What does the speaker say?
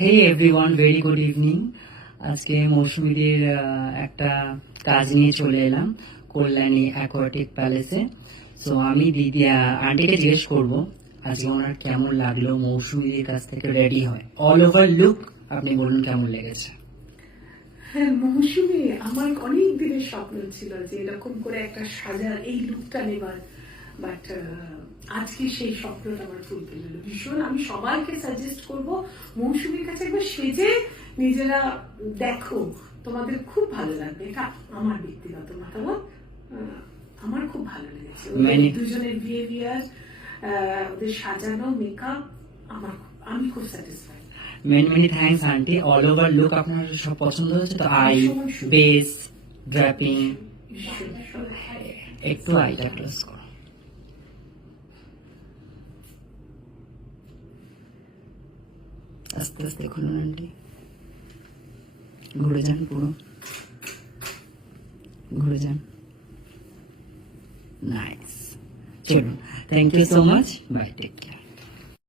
হে everyone, very good evening. আজকে মৌসুমীদের একটা কাজ নিয়ে চলে এলাম কল্যাণী অ্যাকোয়াটিক প্যালেসে। সো আমি দিদি আন্টিকে জিজ্ঞেস করবো আজকে ওনার কেমন লাগলো মৌসুমীদের কাছ থেকে রেডি হয়। অল ওভার লুক আপনি বলুন কেমন লেগেছে। হ্যাঁ, মৌসুমী আমার অনেক দিনের স্বপ্ন ছিল যে এরকম করে একটা সাজা এই লুকটা নেবার, বাট আজকে সেই স্বপ্নটা আমার ফুলফিল হলো। ভীষণ আমি সবাইকে সাজেস্ট করব মৌসুমীর কাছে একবার সেজে নিজেরা দেখো, তোমাদের খুব ভালো লাগবে। এটা আমার ব্যক্তিগত মতামত, আমার খুব ভালো লেগেছে দুজনের বিহেভিয়ার, ওদের সাজানো মেকআপ, আমি খুব satisfied. Many thanks aunty. All over look আপনার সব পছন্দ হয়েছে তো? আই, বেস, ড্র্যাপিং, একটু আইটা ক্লোজ করো। আস্তে আস্তে খুলুন আন্টি, ঘুরে যান, পুরো ঘুরে যান। নাইস, চলুন, thank you so much, bye, take care.